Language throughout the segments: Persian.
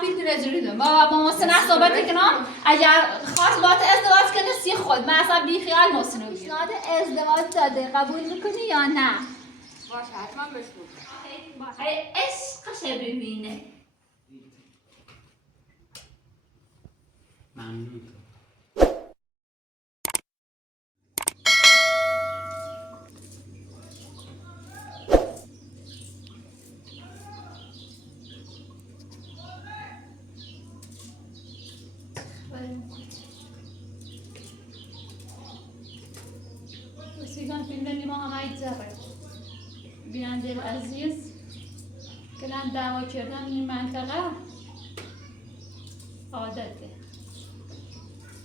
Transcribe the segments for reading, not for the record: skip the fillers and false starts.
پیل پیرجوری دارم با محسن صحبت کنم اگر خواست با ازدواج کنه سی خود من اصلا بیخیال محسن رو پیشنهاد ازدواج داده قبول میکنی یا نه؟ باشه حتما بشکن عشقش ببینه ممنون وسیگان فیلم ما هم ایجاره بیاندل عزیز کلان دعوا کردن این منطقه عادته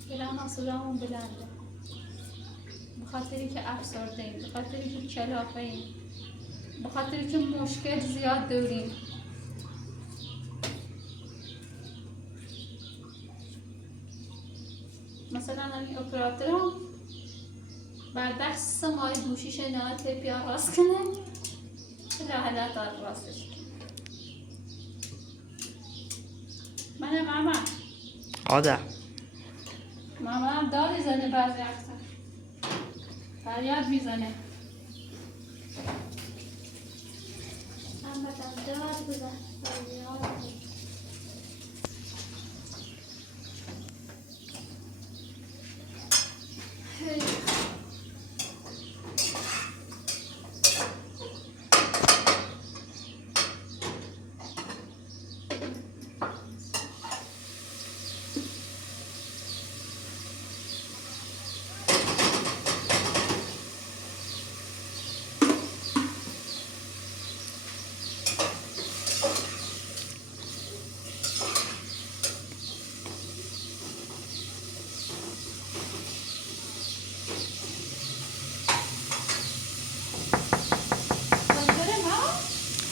کلان اصولامون بلنده بخاطری که افسرده ایم بخاطری که کلافه ایم بخاطری که مشکل زیاد داریم مثلا این اپراتورم بر دست مای گوشیش نه تپی راست کنه راحلت دار راستش منه ماما آده ماما هم داری زنه بعضی وقتا فریاد میزنه هم بدم داد بزن فریاد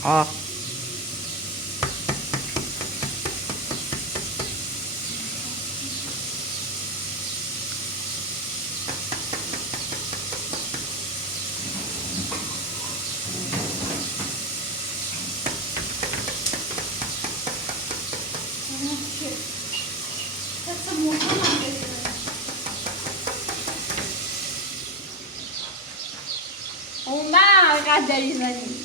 آه اومد قدری زنی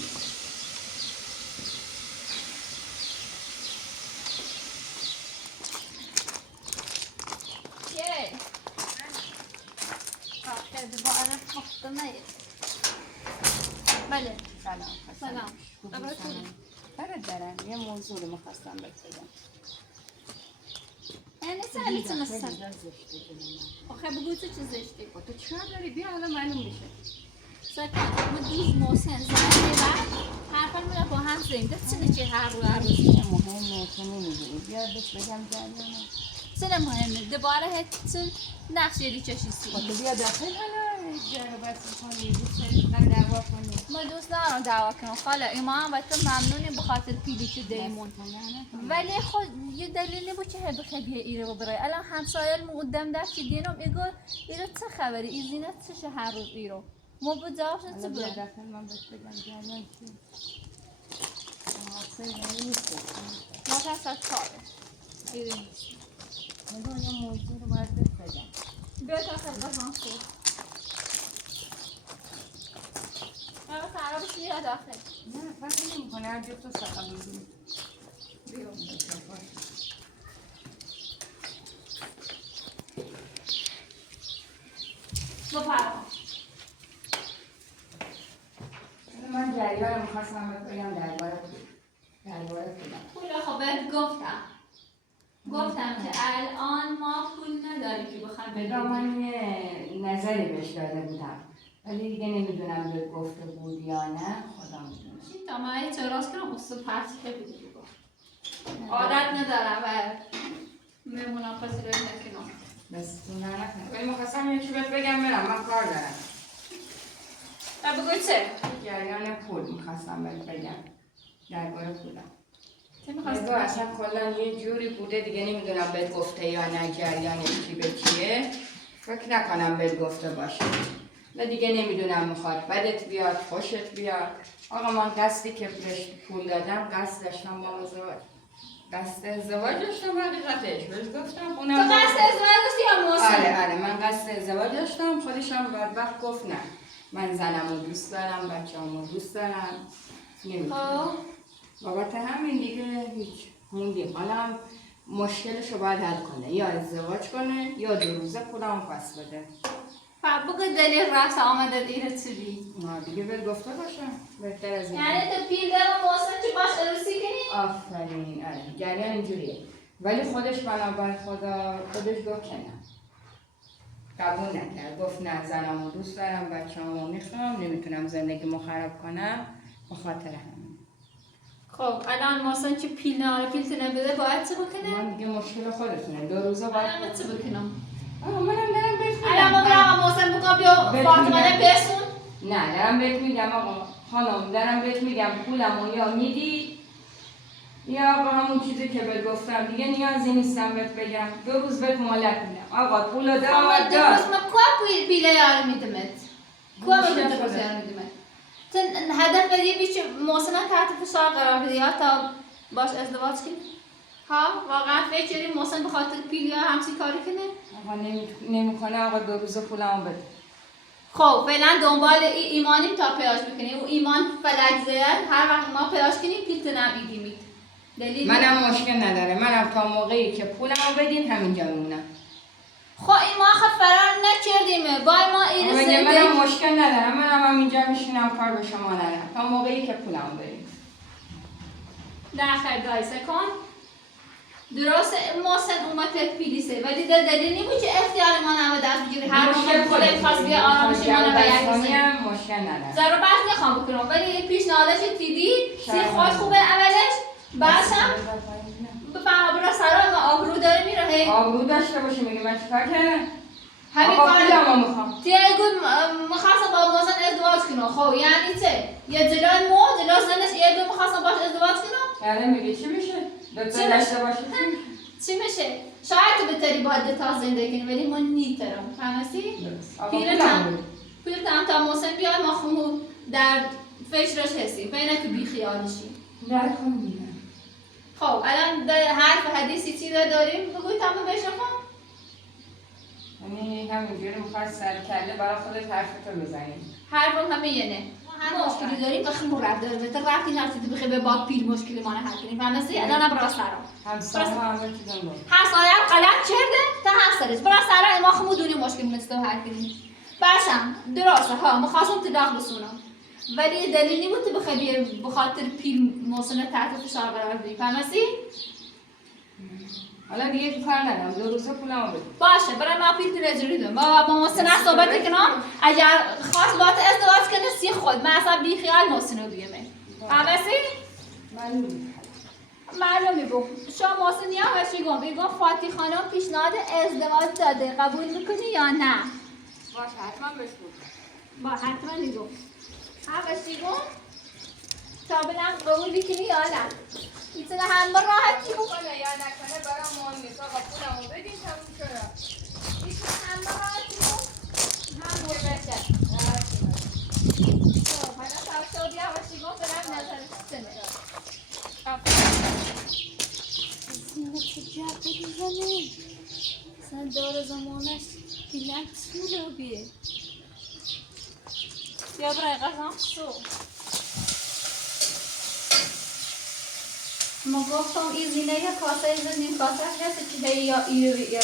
بله سلام برادرم یه موضوع رو میخواستم بهت بگم یعنی سهلی تونستم آخه بگو تو چه زشتی تو چرا داری بیا حالا معلوم بشه سکن ما دوز محسن زنه بعد حرفا میره با هم زنیم ده چه هر رو هر روز مهمه تو نمیدونی بیا بهت بگم جریانه چه مهمه دوباره هیچ نقشه ریچشی سی تو بیا داخل حالا جارو بس کنی دوست داری فقط دعوا کنی ما دوست دارم دعوا کنم خاله ایما هم باید تو ممنونی بخاطر پیلی که دیمون ولی خود یه دلیلی بود که هدو خیلی ایره و برای الان همسایل مقدم دست که دینم ایگو ایره چه خبری ایزینه چه هر روز ایرو ما با جوابش چه بیا بود داخل من بهت بگم جریان چیه حاصل نیست ما کسا کاره ایره نیست نگاه یه موضوع رو باید بهت بگم بیا داخل قضان خود من بس عربش بیا داخل نه فرقی نمی‌کنه هر جا تو سقا بگیری بیا بفرما من جریان می‌خواستم بهت بگم درباره پولم پول خب بهت گفتم که الان ما پول نداریم که بخوام بگم بدیم من یه نظری بهش داده بودم ولی دیگه نمیدونم به گفته بود یا نه خدا میدونه چی تا من اعتراض کنم اصول پرسی که بگو عادت ندارم و میمونم پذیرایی نکنم بس تو نکنه ولی می‌خواستم یه چی بهت بگم برم من کار دارم بگو چه؟ جریان پول می‌خواستم بهت بگم درباره پولم چه نگاه می‌خواستی؟ اصلا کلا یه جوری بوده دیگه نمیدونم بهت گفته یا نه جریانش چی به چیه فکر نکنم بهت گفته باشه و دیگه نمیدونم میخواد بدت بیاد خوشت بیاد آقا من قصدی که بهش پول دادم قصد داشتم با ازدواج قصد ازدواج داشتم حقیقتش بهش گفتم تو خونم قصد ازدواج داشتی یا محسن؟ آره من قصد ازدواج داشتم، خودشم بدبخت گفت نه من زنمو دوست دارم بچه‌امو دوست دارم نمیتونم. بابت همین دیگه هیچ موندیم. حالا هم مشکلشو باید حل کنه، یا ازدواج کنه یا 2 روزه پولمو پس بده. بگو دلیل رفت آمده ایره چی بی؟ دیگه بهت گفته باشم بهتر از این. یعنی تو پیل دارم محسن چی باش عروسی کنی؟ آفرین آره جریان اینجوریه، ولی خودش بنابر خدا خودش گفت که نه، قبول نکرد، گفت نه زنمو دوست دارم بچه‌امو میخوام نمیتونم زندگیمو خراب کنم به خاطر همین. خب الان محسن چی پیل نه پیل تو نبده باید چه بکنه؟ من دیگه مشکل خودتونه 2 روزه باید الان چه بکنم؟ منم دارم بهت میگم. الان ما برام محسن بگم بیا فاطمه برسون؟ نه دارم بهت میگم آقا خانم، دارم بهت میگم پولمو یا میدی یا آقا همون چیزی که بهت گفتم دیگه نیازی نیستم بهت بگم، 2 روز بهت مهلت میدم. آقا پولو داد ما درست ما کوا پیله یار میدمت کوا مشکل درست شده. یار میدمت تن هدف بدی بیش محسن تحت فشار قرار بدی یا تا باش ازدواج کنی؟ ها واقعا فکر کردی محسن به خاطر پیل یا همچین کاری کنه؟ آقا نمیکنه آقا 2 روز پولمو بده. خب فعلا دنبال ایمانیم تا پیاش بکنیم و ایمان فلک زد هر وقت ما پیاش کنیم پیل تو نمیدیم دلیل منم مشکل نداره، منم تا موقعی که پولمو بدین همینجا میمونم. خب این ما فرار نکردیم با ما این آقا منم مشکل ندارم، منم همینجا میشینم کار به شما ندارم تا موقعی که پولمو بدین. در خیر دایسه کن درست محسن اومد پیلیسه ولی در دلیل نیمون که اختیار ما نمه دست بگیری هر موقع خودت خواست بیا آرامشی ما رو بیایی مشکل ندارم. ضرور بحث نخوام بکنم ولی پیشنهادش دیدی سی خود خوبه اولش بعدشم بفهم برو سرا ما آبرو داره میره آبرو داشته باشه میگه من چیکار کردم؟ همین آقا کار پولمو میخوام. تیه گفت میخواستم با محسن ازدواج کنم خب یعنی چه؟ یه جلوی مو جلو زنش یه دو میخواستم باش ازدواج کنم؟ یعنی میگه چی میشه؟ دو داشته باشه چی میشه؟ شاید تو بهتری باید دتا زندگی کنی ولی من نیترم فهمستی؟ پیرتم تا محسن بیاد ما خمو در فکرش هستیم بینه که بی خیالشیم نه کن دیگه. خب الان حرف حدیثی چی داریم بگوی تمام بشنفم؟ یعنی همینجوری میخواد سر کرده برای خودت حرفتو بزنیم. حرفم همه یه نه هر مشکلی داریم بخی مرد داره بهتر رفتی نرسید بخی به باد پیل مشکلی ما حل کنیم فهمستی؟ الان هم برا سرم همسایه ما همه چی دنبال. همسایه هم غلط کرده تا همسرش برا سرم ما خمو دونی مشکل مونست حل کنیم باشم درسته ها مخواستم تو داغ بسونم ولی دلیل نیمون تو بخوای بخاطر پیل محسن تحت فشار قرار بدی فهمستی؟ حالا دیگه تو کار ندارم 2 روزه پولمو بده. باشه برای ما پیل تو رجوری دارم با محسن صحبت کنم اگر خواست با تو ازدواج کنه سی خود من اصلا بی خیال محسن رو دیگه فهمستی؟ معلومی بود شما محسن یا هشی گم بگم فاتی خانم پیشنهاد ازدواج داده قبول میکنی یا نه؟ باشه حتما بهش بود. با حتما نیگو هشی گم تا بلم قبول بکنی یا نه؟ میتونه هم با راحتی بود کنه یا نکنه برام مهم نیست آقا پولمو بدین تموم شد. میتونه هم با راحتی بود هم بود بشه خب حالا تا شد یا هشی گم بلم نظرش سنه زینه چه جبه دیزنه اصلا دار زمانش پیلن چولو بیه یا برای قضام خسو ما گفتم این زینه یا کاسه زنیم کاسه هست چی هی یا ایره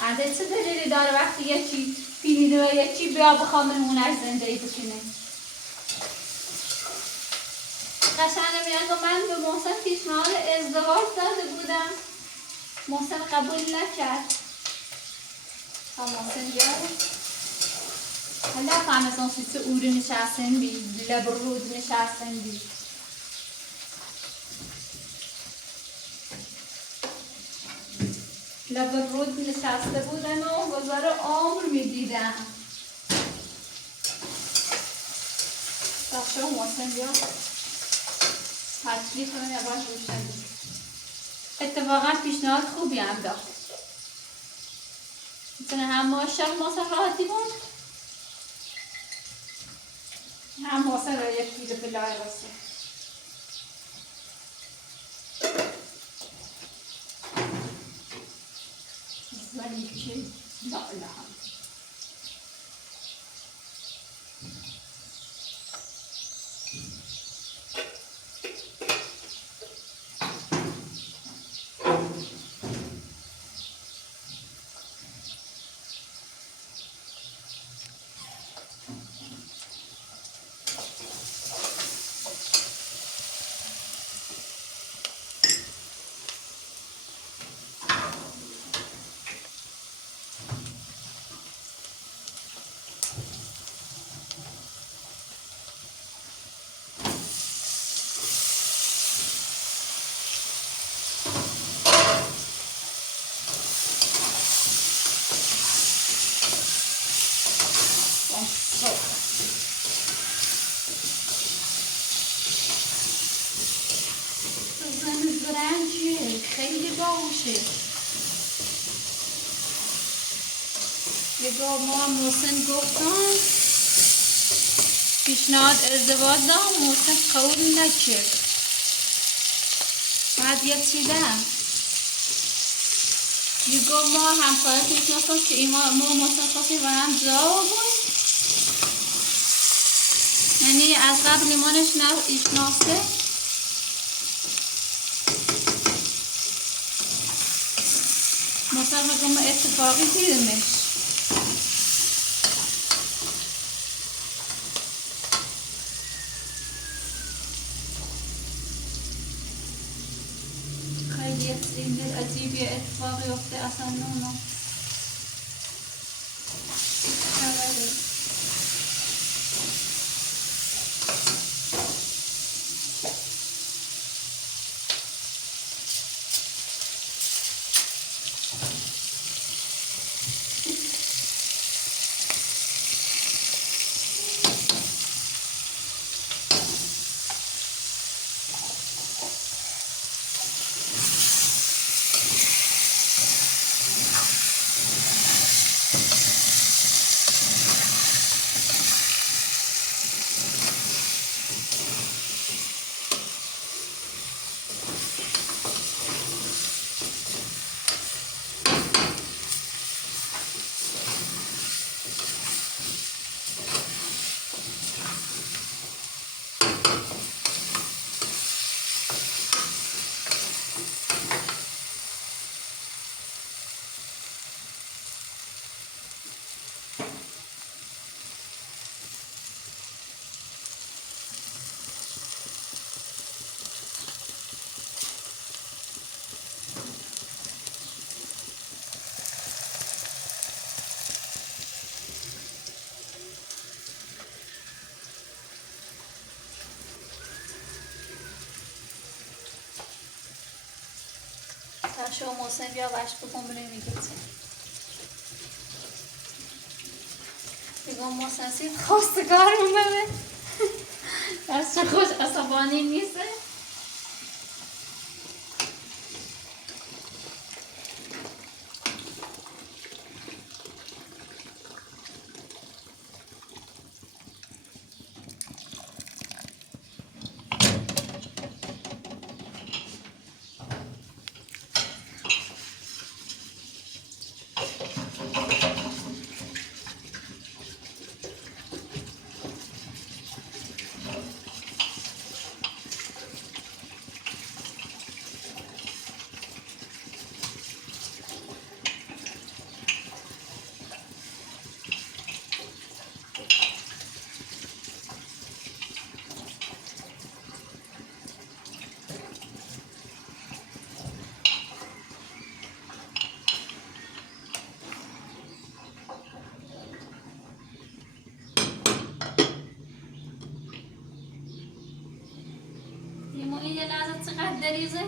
عده چه دلیلی داره وقتی یه چی پیلیده و یه چی بیا بخوام مونش زندگی بکنه قشنگه میگن من به محسن پیشنهاد ازدواج داده بودم محسن قبول نکرد تا محسن بیاد حالا فهمستان سیسه اوره نشستن بی لب رود نشستن بی لب رود نشسته بودن و گذار عمر میدیدن تا شما محسن بیاد تشریف کنم یا باش روشن بود اتفاقا پیشنهاد خوبی هم داشت میتونه هم ماشاق محسن راحتی بود هم محسن را یک پیل پلای راسته ولی چه لاله هم زن زرنگه خیلی باهوشه. یه بار ما هم محسن گفتم پیشنهاد ازدواج دارم، محسن قبول نکرد. بعد یک چیدم یه گفت ما همسایه میشناسم که ایما ما محسن خواستیم و هم جا بود، یعنی از قبل ایمانش نشناسه. محسن بگم ما اتفاقی دیدمش. خیلی این عجیبی اتفاقی افته اصلا نونو خبره. شما محسن بیا وش بکن بینیم میگه چه بگم محسن سید خواستگار اومده از چه خوش عصبانی نیسته. این یه لحظه چقدر دریزه.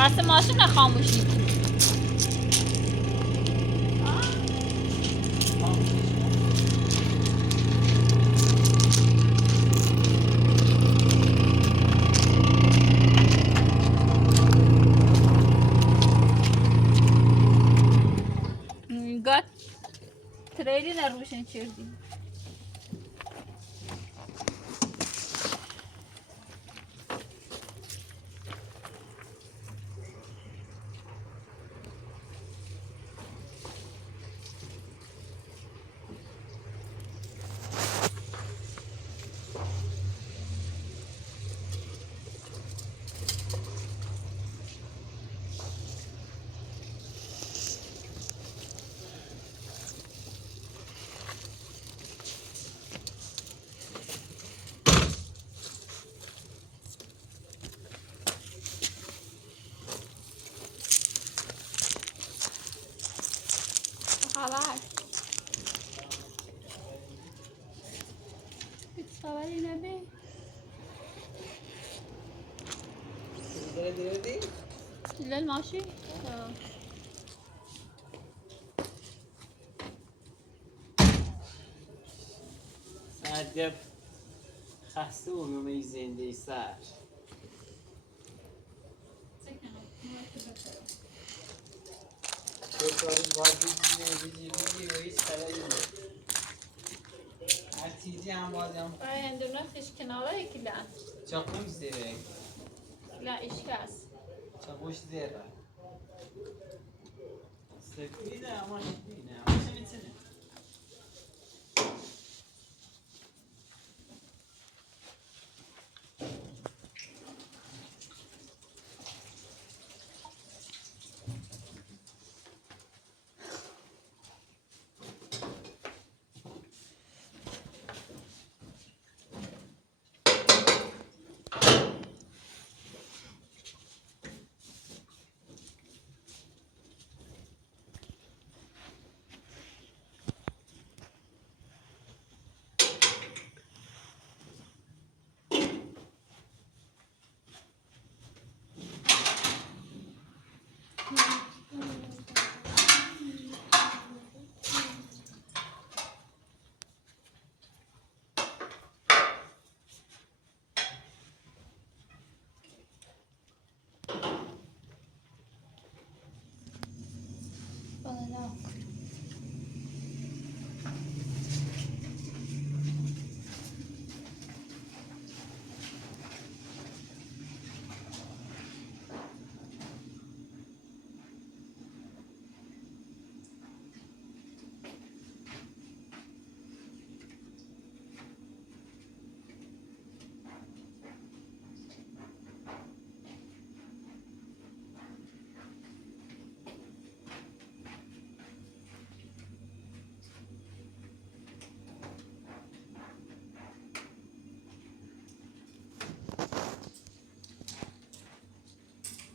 پس ماشین خاموشی گات تریلی در روشن کردی خبر هیچ خبری نبی لیل ماشی عجب خسته و نومه زنده سر تو کاری باید بگی رئیس خلایی هر چیزی هم بازم اندونه خیش کناره کلان چاقوش زیره کلان اشکاس چاقوش زیره سکرینه اما شکرینه اما شمیتنه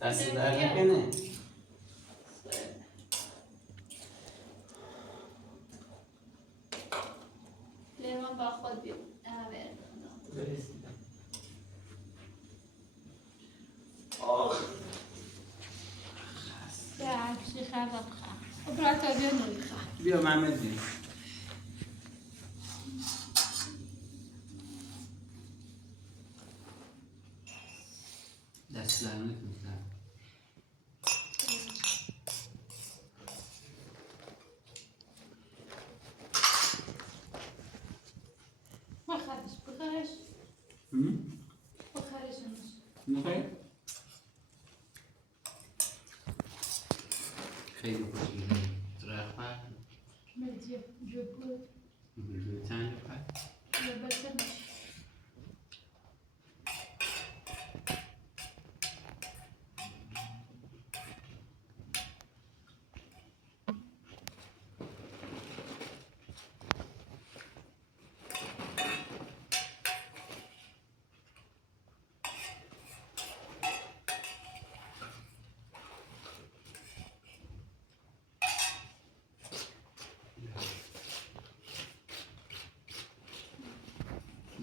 دست در نکنه لیوان با خود بیو برسیدم آخ چی خواهد خواهد برای تا بیا نوی خواهد بیا محمد بیا دست در نکنه بخرش بخرش بخرش میخوای؟ خیلی خوشی درخت مجیب جبود چند درخت بسه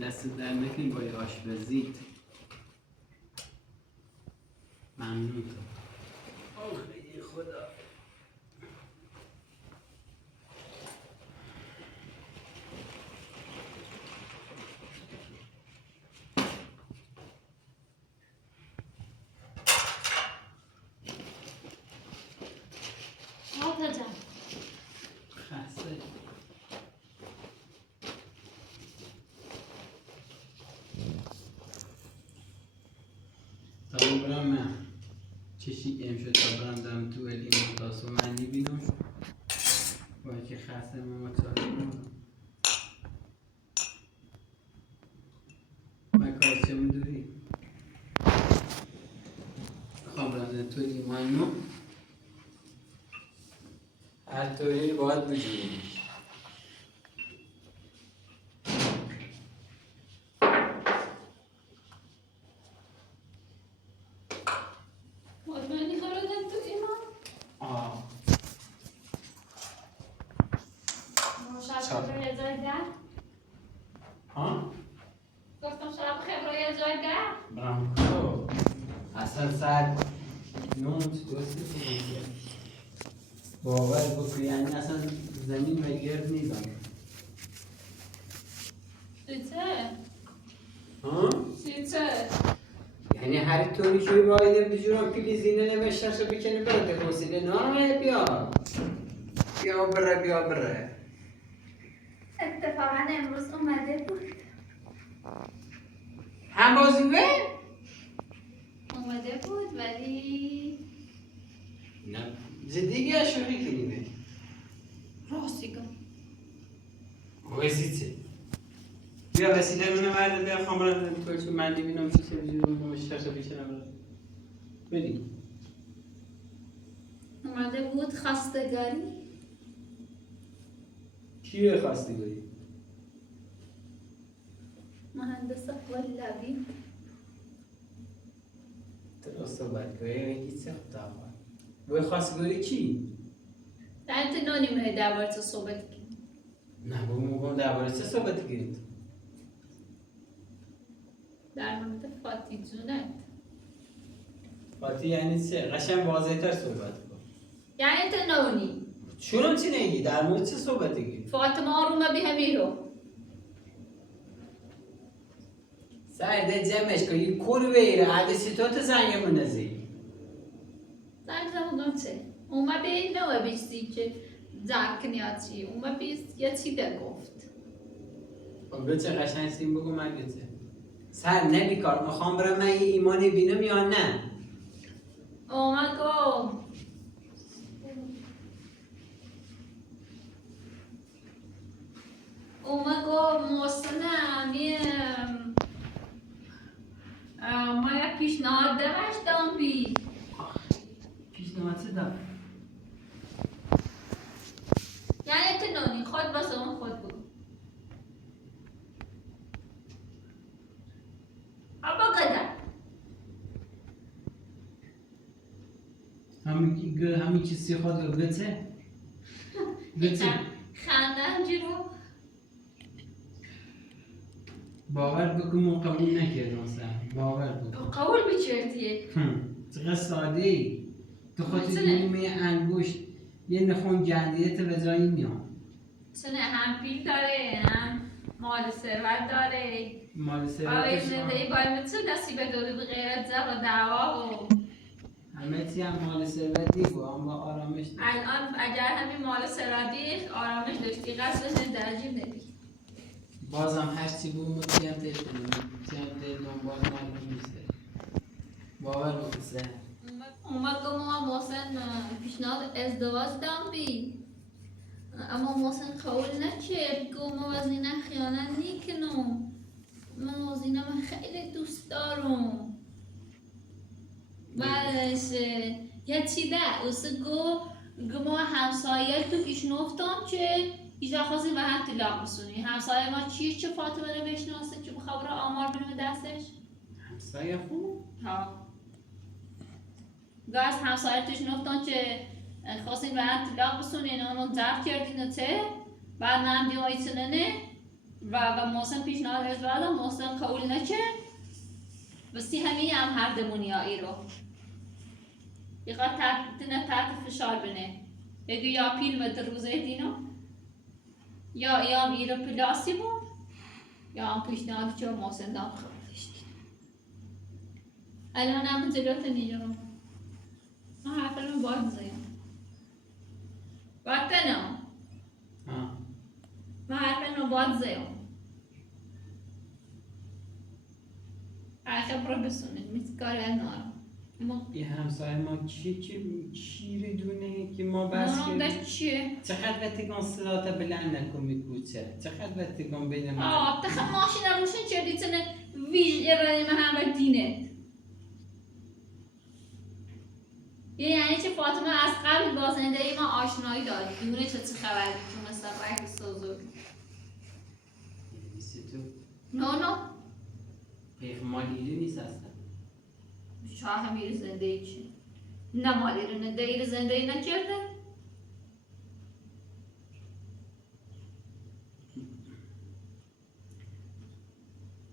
دست در نکنی با آشپزیت ممنون تو خدا. آتا جان خسته. تا برم من چشی که امشد تا برم دارم تو ایمان تاسو منی بینم باید که خسته ما چاره من کار چه میدوری؟ خواب برم تو ایمان نو هر طوری باید بجوری مطمئنی خواردم تو ایمان؟ آه شب خبره جای در؟ ها؟ گفتم شب خبره جای در؟ برام تو اصلا ساعت 9 باور بکنی یعنی اصلا زمین و گرد نیزم چیچه؟ ها؟ چیچه؟ یعنی هر طوری که باید بجورم پلیزینه نوشتر شو بکنه برده خوصیله نه بیا بیا بره اتفاقا امروز اومده بود هم بازیوه؟ اومده بود ولی نه زدیگی اشوری کنیمه راستی کن وزیته بیا وسیله منو مرده بیا خامرم تو چون من دیبینم چه بجورم بمشتر شو بکنه برده بری اومده بود خواستگاری کیه خواستی بری؟ مهندس قلبی تو صحبت کنی یکی چه خدا باید خواستگاری چی؟ در انت نانیمه درباره تو صحبت کنیم نه با موقعم درباره چه صحبت کنید؟ در مورد فاتی جونت فاتی یعنی چه؟ قشنگ واضح‌تر صحبت کن یعنی انت نونی چونم چی نگی؟ در مورد چه صحبت کنید؟ فاطمه آرومه به همیرو سرده جمعش کن یه کور بیره عدسی تو زنگ منزی زنگ زمانم چه؟ اومه به این نوه بیستی که زنگ نیاتی اومه بیست یه چی ده گفت خب چه قشنگ سیم بگو من چه سر نمیکار میخوام برم من یه ایمانی بینم یا نه اومه گفت محسنم ما یه پیشنهاد دمش دام بی پیشنهاد چه دار؟ یعنی تو نانی خود واسه اون خود بگو ابا قدر همین چیزی خود رو گته؟ گته؟ خندم جلو باور بکن من قبول نکردم سر باور بکن قبول بچرتیه چقدر ساده ای تو خودت مثلا؟ نیمه انگشت یه نخون گندیت به جایی میام سنه هم پیل داره هم مال ثروت داره مال آقای ثروتش زندگی باید چه دستی به دوری به غیرت زب و دعوا و همه چی هم مال ثروت نیست اما آرامش داشت. الان اگر همین مال ثروتی آرامش داشتی قصدش درجه ندی بازم هر چی بود مطمئن دل دنبال معلوم نیست باور بکن سر اومد گفت ما محسن پیشنهاد ازدواج دام بی اما محسن قول نکرد گفت ما وزینه خیانت نیکنم من وزینه من خیلی دوست دارم بعدش یه چی ده اوسه گفت ما همسایه تو پیشنفتم که ایجا خواستی به هم طلاق بسونی همسایه ما چیه چه فاطمه رو بشناسه که بخواه برای آمار بریم دستش همسایه خوب؟ ها گاز همسایه توش نفتن که خواستین به هم طلاق بسونین اونو ضبط کردین و ته بعد من دیو ایتننه و محسن پیشنهاد ازدواج محسن قبول نکرد بسی همین هم هر دمونیایی رو يقا تحت فشار بنه يقول يا بيل مدر روزه دينو يا ايام ايرو پلاسی بون یا هم پیشنهادی چه محسن دام خواهدش الان هم جلوت نیجرم ما حرفمون باید زیم باید نه ما حرفمون باید زیم آخه برو بسونه میتکاری نارم یه همسایه ما چی دونه که ما بس نارم کردیم ده چیه؟ چقدر وقتی صلاة بلند نکن میکوچه چقدر وقتی بین من تخم ماشین روشن چردی تنه ویژ ارائه محمد دینه یعنی چه فاطمه از قبل با زنده ای ما آشنایی داد دونه چه خبری تو مثل برک سوزور نه پیخ مالی نیست اصلا شاه همیر زنده ای چی؟ نه مالی رو نه دیر زنده ای نکرده؟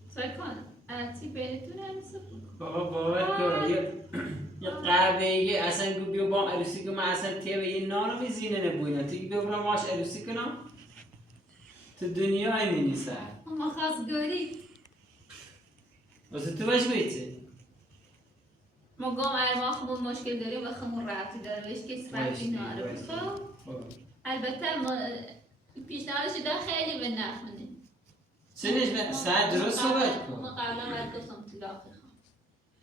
سای کن اتی بینتون همیسه بود بابا باور کن یه قربه اصلا گو بیو با عروسی که من اصلا تیوه یه نانو میزینه نبوینا تیگه بیو برم ماش عروسی کنم تو دنیا اینه نیسه اما خواستگاری واسه تو باش بیچه ما گام ارما خمون مشکل داریم و خمون رفتی داره بهش کسی رفتی ناره خب البته ما پیشنهادش شده خیلی به نخونه سنش به ساعت درست صحبت کن ما قبلا باید گفتم طلاقی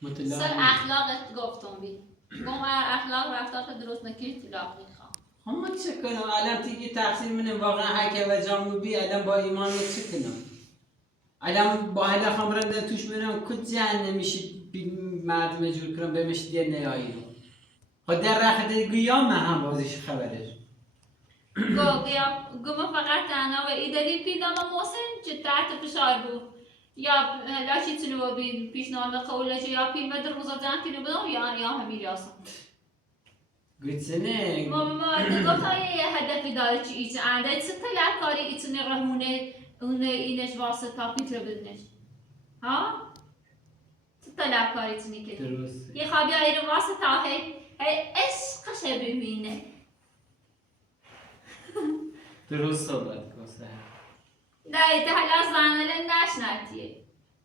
مطلع سر اخلاقت گفتم بی گم اخلاق رفتار درست نکنی طلاقی خواه همه چه کنم الان تیگه تقصیر منه واقعا حکه و جامو بی الان با ایمان رو چه کنم الان با هلا خمرنده توش منم کد جهن نمیشه مردم جور کنم بهمش دیر نیایی رو خود در رخت گویا من هم بازیش خبرش گم فقط تنها و ایدالی پیدام محسن چه تحت فشار بود یا لاشی تنو بی پیشنهاد قولش یا پی مدر مزاجان کنو بدم یا همین راسم گوتنه ما گفت های هدفی داره چی ایچ عنده چه طلب کاری ایچنه رهونه اونه اینش واسطه پیتر بدنش ها؟ چه طلب کاری ایچنه که درست یه خوابی هایی رو واسطه هی عشقش ببینه درست صحبت کن سر نه ایتا حالا زناله نشنتیه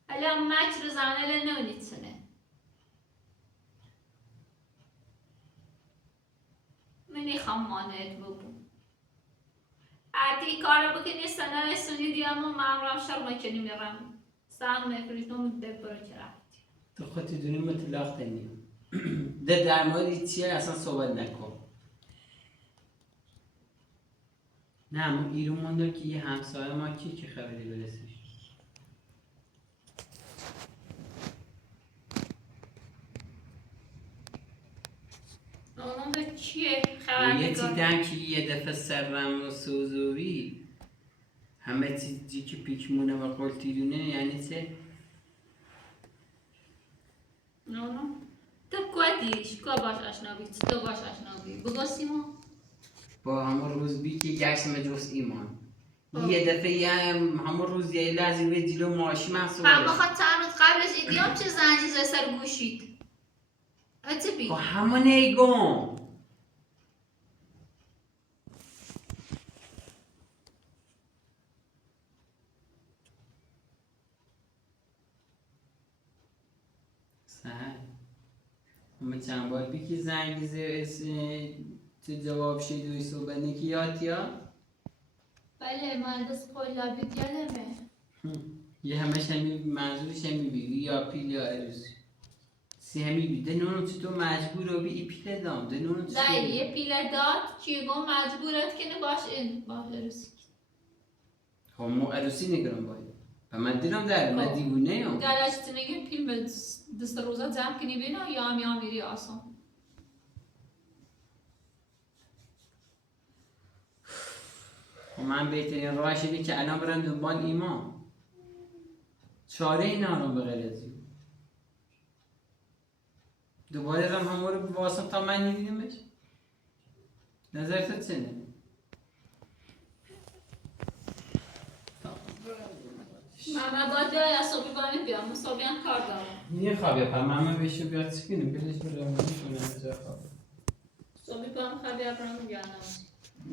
حالا مچ رو زناله نونیتونه منی خمانت ببون عادی کارا بکنی سنه سونی دیامو مامرام شرمه کنی میرم سام مفریتون دبرو کرد تو خودت دونی مطلق تنیم ده در مورد چیه اصلا صحبت نکن نه ما ایرون مونده که یه همسایه ما که خبری برسیش اونم ده چیه خبر یه بگار تیدن که یه دفعه سرم و سوزوری همه چیزی که پیکمونه و قلتی دونه یعنی چه؟ اونم تو کوه دیش کوه باش آشنا بی تو باش آشنا بی بگو سیما با همون روز بی که گشتم جوست ایمان یه دفعه یه همون روز یه لحظه به جلو ماشی محصول هم بخواد چند روز قبلش ایدیام چه زنجی زای سر گوشید ات بی با همون ایگم سهل همه چند بار بی که زنگ تو جواب شیدوی صحبت نکی یاد یا؟ بله مهندس قلابی یادمه یه همش همی منظورش همی بیگی یا پیل یا عروسی سی همی بی ده نونو چطور مجبور رو بی ای پیل دام ده نونو چطور دایی یه پیله داد که گم مجبورت کنه باش این باش عروسی خب مو عروسی نگرم باید و من دیرم داره من دیوونه هم گلاش تنگه پیل به دست روزا جمع کنی بینا یا هم میری آسان خب من بهترین راهش اینه که الان برم دنبال ایمان چاره این هم به غیر از این دوباره رم همه رو بواسم تا من نمیدیمش نظر تو چنه؟ من باید یا صبحی باید بیام صبحی هم کار دارم یه خوابه پا ماما بهشو بیاد سکنیم بلش برم میشونم جا خواب صبحی با هم خوابی برام میگردم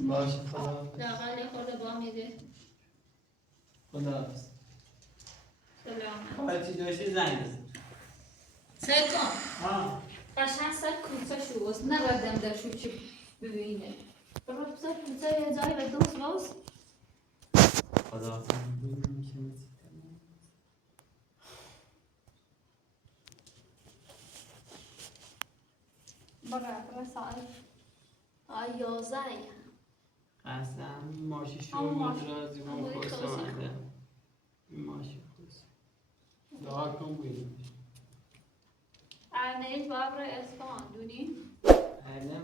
باشه خدا لاغل یه خورده با میده خدا حافظ سلام خواهی چی داشتی زنگ بزن سعی کن قشنگ سر کوچه شو وست نبردم در شو چی ببینه برای بسر کوچه یه جایی به دوست وست خدا حافظ برای ساعت 11 قسم ماشی شو همون ماشی. بود رازی همون با خواست خواست خواست. آمده ماشی خواست دعا کن بودیم ارنیج باید برای اصفهان دونی؟ نه